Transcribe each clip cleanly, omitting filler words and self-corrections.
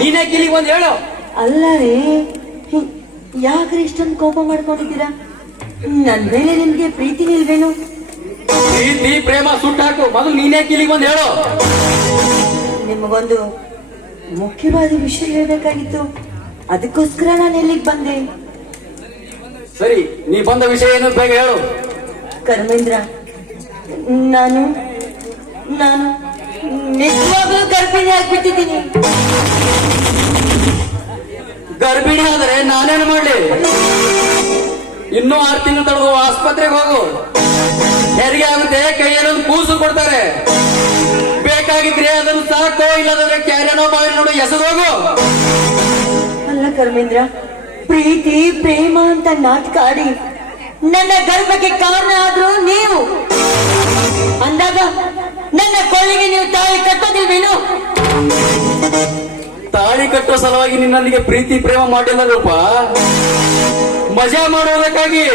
ನೀನೇ ಕಿಲಿಗೆ ಬಂದು ಹೇಳು. ಅಲ್ಲ ರೀ, ಯಾಕ್ರಿ ಇಷ್ಟೊಂದು ಕೋಪ ಮಾಡ್ಕೊಂಡಿದ್ದೀರಾ? ನನ್ ಮೇಲೆ ನಿಮ್ಗೆ ಪ್ರೀತಿ ಇಲ್ವೇನು? ಪ್ರೀತಿ ಪ್ರೇಮ ಸುಟ್ಟಾಕು, ಮೊದಲು ನೀನೇ ಕಿಲಿಗೆ ಬಂದು ಹೇಳು. ನಿಮಗೊಂದು ಮುಖ್ಯವಾದ ವಿಷಯ ಹೇಳ್ಬೇಕಾಗಿತ್ತು, ಅದಕ್ಕೋಸ್ಕರ ನಾನು ಎಲ್ಲಿಗೆ ಬಂದೆ. ಸರಿ, ನೀ ಬಂದ ವಿಷಯ ಏನು ಬೇಗ ಹೇಳು. ಕರ್ಮೇಂದ್ರ, ನಾನು ನಾನು ನಿಜವಾಗ್ಲೂ ಗರ್ಭಿಣಿ ಆಗ್ಬಿಟ್ಟಿದ್ದೀನಿ. ಗರ್ಭಿಣಿ ಆದ್ರೆ ನಾನೇನು ಮಾಡ್ಲಿ? ಇನ್ನೂ 6 ತಿಂಗಳು ತಡೆದು ಆಸ್ಪತ್ರೆಗೆ ಹೋಗು. ಹೆರಿಗೆ ಆಗುತ್ತೆ, ಕೈಯಲ್ಲೊಂದು ಕೂಸು ಕೊಡ್ತಾರೆ. ಬೇಕಾಗಿದ್ರೆ ಅದನ್ನು ಸಾಕೋ, ಇಲ್ಲದಂದ್ರೆ ಕ್ಯಾರಿಯನೋ ಬಾಯಿನೋ ಎಸೆದು ಹೋಗು. ಅಲ್ಲ ಕರ್ಮೇಂದ್ರ, ಪ್ರೀತಿ ಪ್ರೇಮ ಅಂತ ನಾಟಕ ಆಡಿ ನನ್ನ ಗರ್ಭಕ್ಕೆ ಕಾರಣ ಆದ್ರೂ ನೀವು ಅಂದಾಗ ನನ್ನ ಕೊಳ್ಳಿಗೆ ನೀವು ತಾಳಿ ಕಟ್ಟೋದಿಲ್ವೇನು? ತಾಳಿ ಕಟ್ಟೋ ಸಲುವಾಗಿ ನಿನ್ನೊಂದಿಗೆ ಪ್ರೀತಿ ಪ್ರೇಮ ಮಾಡಿಲ್ಲ ರೂಪ, ಮಜಾ ಮಾಡೋದಕ್ಕಾಗಿ.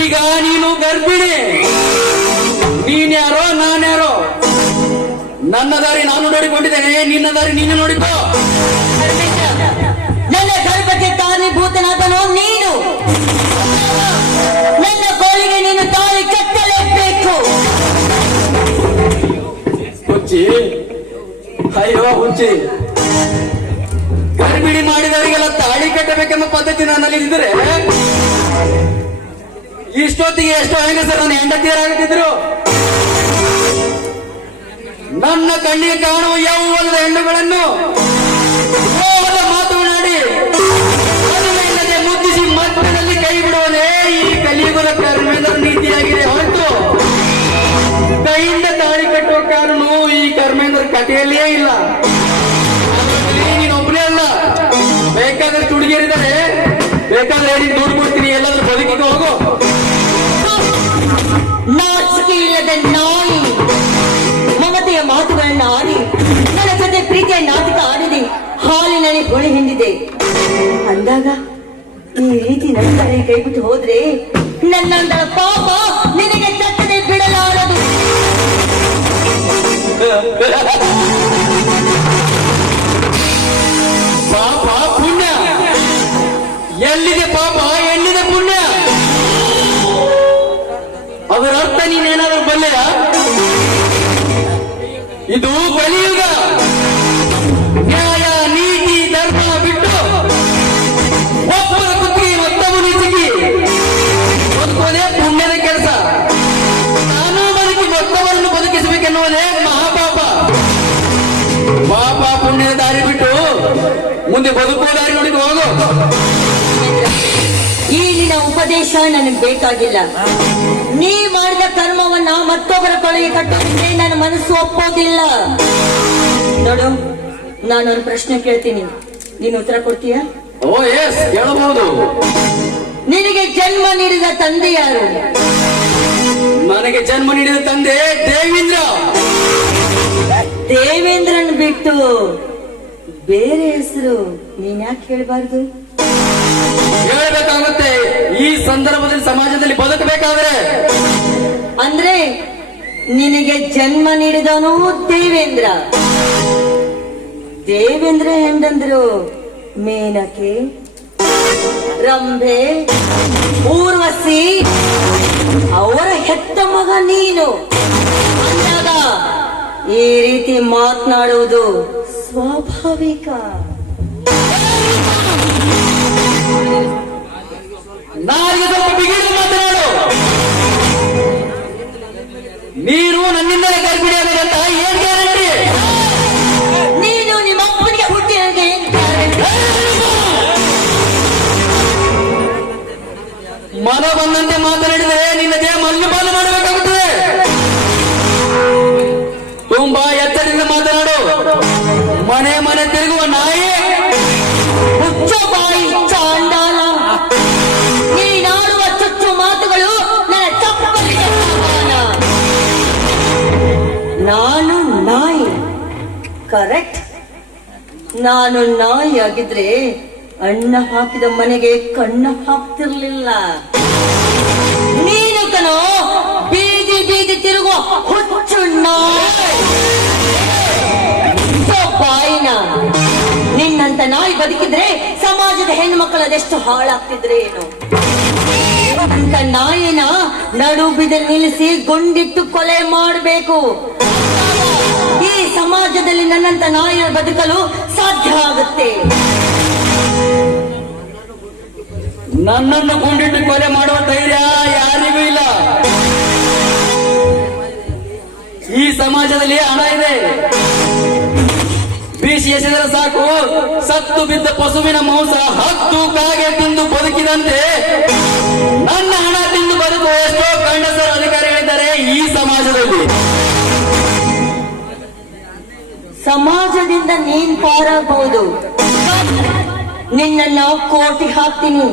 ಈಗ ನೀನು ಗರ್ಭಿಣಿ, ನೀನ್ಯಾರೋ ನಾನ್ಯಾರೋ. ನನ್ನ ದಾರಿ ನಾನು ನೋಡಿಕೊಂಡಿದ್ದೇನೆ, ನಿನ್ನ ದಾರಿ ನೀನು ನೋಡಿಕೋ. ನನ್ನ ಗರ್ಭಕ್ಕೆ ಕಾರಣೀಭೂತನಾದನು ನೀನು. ನನ್ನ ಕೋಳಿಗೆ ನೀನು ತಾಳಿ ಕಟ್ಟಲೇಬೇಕು. ಹುಚ್ಚಿ, ಅಯ್ಯೋ ಹುಚ್ಚಿ, ಗರ್ಭಿಣಿ ಮಾಡಿದವರಿಗೆಲ್ಲ ತಾಳಿ ಕಟ್ಟಬೇಕೆಂಬ ಪದ್ಧತಿ ನನ್ನಲ್ಲಿ ಇದ್ರೆ ಇಷ್ಟೊತ್ತಿಗೆ ಎಷ್ಟೋ ಹೆಂಗಸರು ನನ್ನ ಹೆಂಡತಿಯರಾಗುತ್ತಿದ್ರು. ನನ್ನ ಕಣ್ಣಿಗೆ ಕಾಣುವ ಯೌವನದ ಹೆಣ್ಣುಗಳನ್ನು ಮಾತನಾಡಿ ಇಲ್ಲದೆ ಮುದ್ದಿಸಿ ಮಧ್ಯದಲ್ಲಿ ಕೈ ಬಿಡುವುದೇ ಈ ಕಲಿಯುಗದ ಕರ್ಮೇಂದ್ರ ನೀತಿಯಾಗಿದೆ ಹೊರತು ಕೈಯಿಂದ ತಾಳಿ ಕಟ್ಟುವ ಕಾರಣ ಈ ಕರ್ಮೇಂದ್ರ ಕಥೆಯಲ್ಲಿಯೇ ಇಲ್ಲ. ನೀನೊಬ್ಬನೇ ಅಲ್ಲ, ಬೇಕಾದಷ್ಟು ಹುಡುಗಿಯರಿದ್ದಾರೆ, ಬೇಕಾದ್ರೆ ಹೇಳಿ ದುಡ್ಡು ಕೊಡ್ತೀನಿ, ಎಲ್ಲಾದ್ರೂ ಬದುಕಿಗೆ ಹೋಗು. ನಾಚಿಕೆ ಇಲ್ಲದ ನಾಯಿ ಮಮತೆಯ ಮಾತುಗಳನ್ನ ಆಡಿ ನನ್ನ ಜೊತೆ ಪ್ರೀತಿಯ ನಾಟಕ ಆಡಿದೆ, ಹಾಲಿನಲ್ಲಿ ಹೊಳೆ ಹಿಂಡಿದೆ ಅಂದಾಗ ಈ ರೀತಿ ನನ್ನ ಕೈ ಬಿಟ್ಟು ಹೋದ್ರೆ ನನ್ನ ಪಾಪ ನಿನಗೆ ತಕ್ಕದೆ ಬಿಡಲಾರದು. ಪಾಪ ಪುಣ್ಯ ಎಲ್ಲಿದೆ? ಪಾಪ ಎಲ್ಲಿದೆ ಪುಣ್ಯ? ಅದರ ಅರ್ಥ ನೀನೇನಾದ್ರೂ ಬಲ್ಲೆಯ? ಇದು ಕಲಿಯುಗ. ನ್ಯಾಯ ನೀತಿ ಧರ್ಮ ಬಿಟ್ಟು ಒಬ್ಬರ ಕುತ್ತಿಗೆ ಮತ್ತೊಬ್ಬನು ಸಿಕ್ಕಿ ಬದುಕುವುದೇ ಪುಣ್ಯದ ಕೆಲಸ. ನಾನು ಬದುಕಿ ಮತ್ತೊಬ್ಬರನ್ನು ಬದುಕಿಸಬೇಕೆನ್ನುವುದೇ ಮಹಾಪಾಪ. ಪಾಪ ಪುಣ್ಯದ ದಾರಿ ಬಿಟ್ಟು ಮುಂದೆ ಬದುಕುವ ದಾರಿ ನೋಡಿ ಹೋಗು. ಈ ನಿನ್ನ ಉಪದೇಶ ನನಗೆ ಬೇಕಾಗಿಲ್ಲ. ನೀ ಮಾಡಿದ ಕರ್ಮವನ್ನ ಮತ್ತೊಬ್ಬರ ಕೊಳೆಗೆ ಕಟ್ಟೋದಕ್ಕೆ ನನ್ನ ಮನಸ್ಸು ಒಪ್ಪೋದಿಲ್ಲ. ನೋಡು, ನಾನೊಂದು ಪ್ರಶ್ನೆ ಕೇಳ್ತೀನಿ, ನೀನು ಉತ್ತರ ಕೊಡ್ತೀಯಾ? ಓ ಎಸ್, ಕೇಳಬಹುದು. ನಿನಗೆ ಜನ್ಮ ನೀಡಿದ ತಂದೆ ಯಾರು? ನನಗೆ ಜನ್ಮ ನೀಡಿದ ತಂದೆ ದೇವೇಂದ್ರ. ದೇವೇಂದ್ರನ್ ಬಿಟ್ಟು ಬೇರೆ ಹೆಸರು ನೀನ್ ಯಾಕೆ ಹೇಳ್ಬಾರ್ದು? ಹೇಳಬೇಕಾಗುತ್ತೆ. ಈ ಸಂದರ್ಭದಲ್ಲಿ ಸಮಾಜದಲ್ಲಿ ಬದುಕಬೇಕಾದ್ರೆ. ಅಂದ್ರೆ ನಿನಗೆ ಜನ್ಮ ನೀಡಿದವನು ದೇವೇಂದ್ರ. ದೇವೇಂದ್ರ ಹೆಂಡಂದ್ರು ಮೇನಕೆ, ರಂಭೆ, ಊರ್ವಶಿ, ಅವರ ಹೆತ್ತ ಮಗ ನೀನು ಅಂದಾಗ ಈ ರೀತಿ ಮಾತನಾಡುವುದು ಸ್ವಾಭಾವಿಕ. ನಾರಿಗೆ ಸ್ವಲ್ಪ ಬಿಗಿದು ಮಾತನಾಡು. ನೀನು ನನ್ನಿಂದಲೇ ಗರ್ಭಿಣಿಯಾಗದಂತ ಏನ್ ಗ್ಯಾರಂಟಿ? ನೀನು ನಿಮ್ಮ ಅಪ್ಪನಿಗೆ ಹುಟ್ಟಿದಂತೆ ಮನ ಬಂದಂತೆ ಮಾತನಾಡಿದರೆ ನಿನ್ನ ದೇಹ ಮಲ್ಯಪಾನ ಮಾಡಬೇಕಾಗುತ್ತದೆ. ತುಂಬಾ ಎಚ್ಚರದಿಂದ ಮಾತನಾಡು. ಮನೆ ಮನೆ ತಿರುಗುವ ನಾಯಿ, ಹುಚ್ಚ ಬಾಯಿ ಚಾಂಡಾಲ, ನೀನಾಡುವ ಚುಚ್ಚು ಮಾತುಗಳು ನನ್ನ ಚಪ್ಪಲಿಗೆ ಸಮಾನ. ನಾನು ನಾಯಿ, ಕರೆಕ್ಟ್. ನಾನು ನಾಯಿ ಆಗಿದ್ರೆ ಅಣ್ಣ ಹಾಕಿದ ಮನೆಗೆ ಕಣ್ಣ ಹಾಕ್ತಿರ್ಲಿಲ್ಲ. ನೀನು ಕಣೋ ಬೀದಿ ಬೀದಿ ತಿರುಗುವ ಹುಚ್ಚು ನಾಯಿ. ಬಾಯಿನ ನಿನ್ನಂತ ನಾಯಿ ಬದುಕಿದ್ರೆ ಸಮಾಜದ ಹೆಣ್ಣು ಮಕ್ಕಳು ಅದೆಷ್ಟು ಹಾಳಾಗ್ತಿದ್ರೆ ಏನು. ಅಂತ ನಾಯಿನ ನಡು ಬಿದಲ್ಲಿ ನಿಲ್ಲಿಸಿ ಗುಂಡಿಟ್ಟು ಕೊಲೆ ಮಾಡಬೇಕು. ಈ ಸಮಾಜದಲ್ಲಿ ನನ್ನಂತ ನಾಯಿಯ ಬದುಕಲು ಸಾಧ್ಯ ಆಗುತ್ತೆ. ನನ್ನನ್ನು ಗುಂಡಿಟ್ಟು ಕೊಲೆ ಮಾಡುವ ಧೈರ್ಯ ಯಾರಿಗೂ ಇಲ್ಲ. ಈ ಸಮಾಜದಲ್ಲಿ ಹಣ ಇದೆ, ಬೀಸಿ ಎಸೆದರೆ ಸಾಕು ಸತ್ತು ಬಿದ್ದ ಪಶುವಿನ ಮಾಂಸ ಹತ್ತು ಕಾಗೆ ತಿಂದು ಬದುಕಿದಂತೆ ನನ್ನ ಹಣ ತಿಂದು ಬದುಕುವ ಎಷ್ಟೋ ಗಂಡಸರ ಅಧಿಕಾರಿಗಳಿದ್ದಾರೆ ಈ ಸಮಾಜದಲ್ಲಿ. ಸಮಾಜದಿಂದ ನೀನ್ ಪಾರಾಗಬಹುದು, ನಿನ್ನ ಕೋರ್ಟಿಗೆ ಹಾಕ್ತೀನಿ,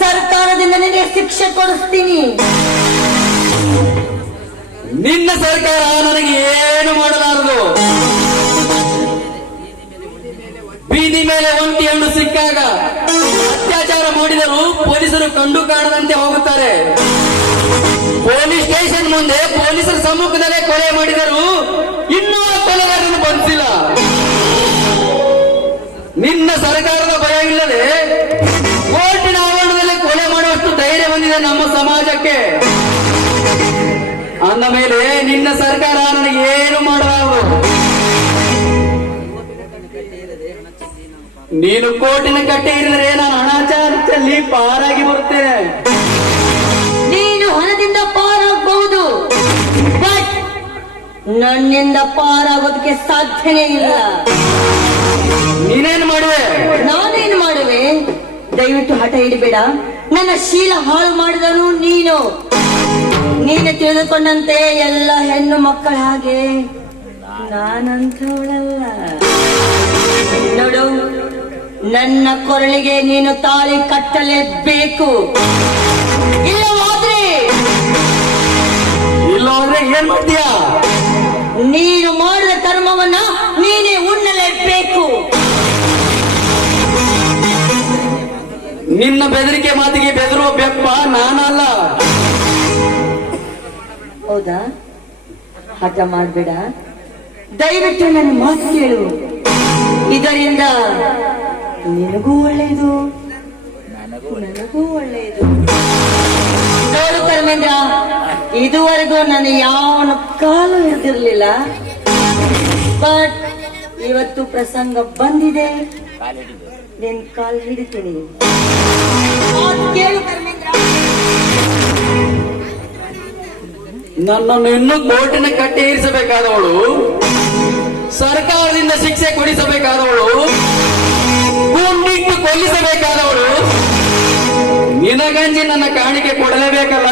ಸರ್ಕಾರದಿಂದ ನಿನಗೆ ಶಿಕ್ಷೆ ಕೊಡಿಸ್ತೀನಿ. ನಿನ್ನ ಸರ್ಕಾರ ನನಗೆ ಏನು ಮಾಡಲಾರದು. ಬೀದಿ ಮೇಲೆ ಒಂಟಿ ಹಣ್ಣು ಸಿಕ್ಕಾಗ ಅತ್ಯಾಚಾರ ಮಾಡಿದರೂ ಪೊಲೀಸರು ಕಂಡು ಕಾಣದಂತೆ ಹೋಗುತ್ತಾರೆ. ಪೊಲೀಸ್ ಸ್ಟೇಷನ್ ಮುಂದೆ ಪೊಲೀಸರ ಸಮ್ಮುಖದಲ್ಲೇ ಕೊಲೆ ಮಾಡಿದರೂ ಇನ್ನೂ ಆ ಕೊಲೆಗಾರನ್ನು ಬಂಧಿಸಿಲ್ಲ. ನಿನ್ನ ಸರ್ಕಾರದ ಭಯ ಇಲ್ಲದೆ ಕೋರ್ಟಿನ ಆವರಣದಲ್ಲಿ ಕೊಲೆ ಮಾಡುವಷ್ಟು ಧೈರ್ಯ ಬಂದಿದೆ ನಮ್ಮ ಸಮಾಜಕ್ಕೆ. ಅಂದ ಮೇಲೆ ನಿನ್ನ ಸರ್ಕಾರ ನನಗೆ ಏನು ಮಾಡಲಾರದು. ನೀನು ಕೋರ್ಟಿನ ಕಟ್ಟೆ ಇರಿದರೆ ನಾನು ಹಣಚಾರ್ಚಲ್ಲಿ ಪಾರಾಗಿ ಬರುತ್ತೇನೆ. ನೀನು ಹಣದಿಂದ ಪಾರಾಗಬಹುದು, ಬಟ್ ನನ್ನಿಂದ ಪಾರಾಗೋದಕ್ಕೆ ಸಾಧ್ಯನೇ ಇಲ್ಲ. ನೀನೇನು ಮಾಡುವೆ? ನಾನೇನು ಮಾಡುವೆ? ದಯವಿಟ್ಟು ಹಠ ಹಿಡಿಬೇಡ. ನನ್ನ ಶೀಲ ಹಾಳು ಮಾಡಿದನು ನೀನು. ನೀನು ತಿಳಿದುಕೊಂಡಂತೆ ಎಲ್ಲ ಹೆಣ್ಣು ಮಕ್ಕಳ ಹಾಗೆ ನಾನಂತವಳಲ್ಲ. ನೋಡು, ನನ್ನ ಕೊರಳಿಗೆ ನೀನು ತಾಳಿ ಕಟ್ಟಲೇಬೇಕು. ಇಲ್ಲವಾದ್ರೆ ಏನ್ ಮಾಡ್ತೀಯ? ನೀನು ಮಾಡಿದ ಕರ್ಮವನ್ನ ನೀನೇ ಉಣ್ಣಲೇಬೇಕು. ನಿನ್ನ ಬೆದರಿಕೆ ಮಾತಿಗೆ ಬೆದರುವ ಬೆಪ್ಪ ನಾನಲ್ಲ. ಹೌದಾ? ಹಠ ಮಾಡ್ಬೇಡ, ದಯವಿಟ್ಟು ನನ್ನ ಮಾತು ಕೇಳು. ಇದರಿಂದ ನಿನಗೂ ಒಳ್ಳೆಯದು, ನನಗೂ ಒಳ್ಳೆಯದು. ನೋಡು ಕರ್ಮೇಂದ್ರ, ಇದುವರೆಗೂ ನಾನು ಯಾವನ ಕಾಲು ಹಿಡಿದಿರ್ಲಿಲ್ಲ, ಬಟ್ ಇವತ್ತು ಪ್ರಸಂಗ ಬಂದಿದೆ, ನಿನ್ ಕಾಲು ಹಿಡಿತೀನಿ. ಮಾತು ಕೇಳು ಕರ್ಮೇಂದ್ರ. ನನ್ನನ್ನು ಇನ್ನೂ ಕೋರ್ಟಿನ ಕಟ್ಟೆ ಇರಿಸಬೇಕಾದವಳು, ಸರ್ಕಾರದಿಂದ ಶಿಕ್ಷೆ ಕೊಡಿಸಬೇಕಾದವಳು, ಗುಂಡಿಟ್ಟು ಕೊಲ್ಲಿಸಬೇಕಾದವಳು, ನಿನಗಂಜಿ ನನ್ನ ಕಾಣಿಕೆ ಕೊಡಲೇಬೇಕಲ್ಲ.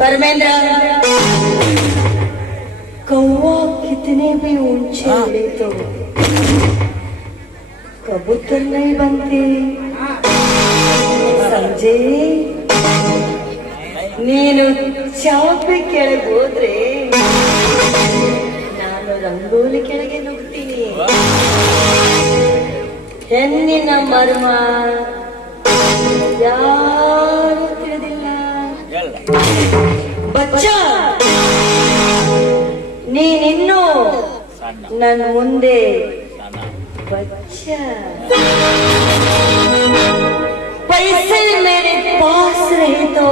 धर्मेंद्र, कौवा कितने भी ऊंचे उड़े तो कबूतर नहीं बनते, समझे? ನೀನು ಚಾಪೆ ಕೆಳಗೆ ಹೋದ್ರೆ ನಾನು ರಂಗೋಲಿ ಕೆಳಗೆ ನುಗ್ತೀನಿ. ಹೆಣ್ಣಿನ ಮರ್ಮ ಯಾರು ತಿಳಿದಿಲ್ಲ. ಬಚ್ಚ, ನೀನಿನ್ನು ನನ್ನ ಮುಂದೆ बच्चा, पैसे मेरे पास रहे तो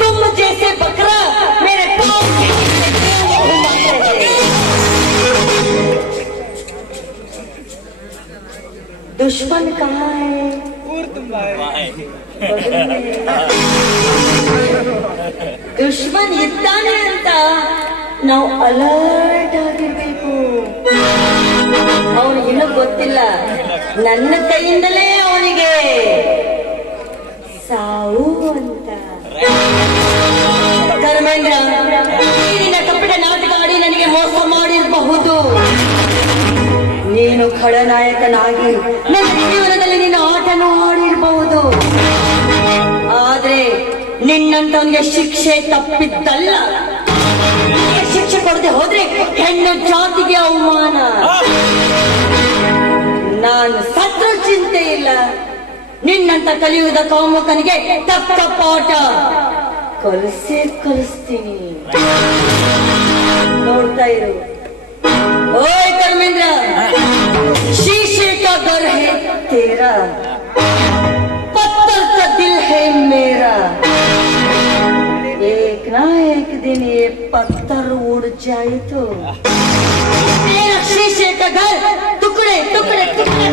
तुम जैसे बकरा मेरे पास दुश्मन कहाँ है? दुश्मन ಇದ್ದಾನೆ ಅಂತ ನಾವು ಅಲರ್ಟ್ ಆಗಿರ್ಬೇಕು. ಅವನಿಗೆ ಇನ್ನೂ ಗೊತ್ತಿಲ್ಲ, ನನ್ನ ಕೈಯಿಂದಲೇ ಅವನಿಗೆ ಸಾವು ಅಂತ. ಧರ್ಮೇಂದ್ರ, ನೀನಿನ ಕಪಟ ನಾಟಕ ಆಡಿ ನನಗೆ ಮೋಸ ಮಾಡಿರಬಹುದು. ನೀನು ಖಳನಾಯಕನಾಗಿ ನನ್ನ ಜೀವನದಲ್ಲಿ ನಿನ್ನ ಆಟನೂ ಆಡಿರಬಹುದು. ಆದ್ರೆ ನಿನ್ನಂತವನಿಗೆ ಶಿಕ್ಷೆ ತಪ್ಪಿದ್ದಲ್ಲ. ಶಿಕ್ಷೆ ಕೊಡದೆ ಹೋದ್ರೆ ಹೆಣ್ಣು ಜಾತಿಗೆ ಅವಮಾನ. ನಾನು ಸತ್ರು ಚಿಂತೆ ಇಲ್ಲ, ನಿನ್ನಂತ ಕಲಿಯುವುದ ಕಾಮುಕನಿಗೆ ತಕ್ಕ ಪಾಠ ಕಲಿಸ್ತೀನಿ. ನೋಡ್ತಾ ಇರು. ओए धर्मेंद्र, शीशे का घर है तेरा, पत्थर का दिल है मेरा. एक ना एक दिन ये पत्थर उड़ जाए तो तेरा शीशे का घर टुकड़े टुकड़े टुकड़े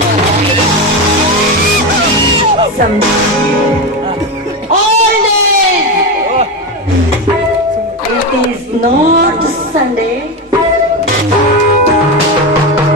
समझ. All day it is not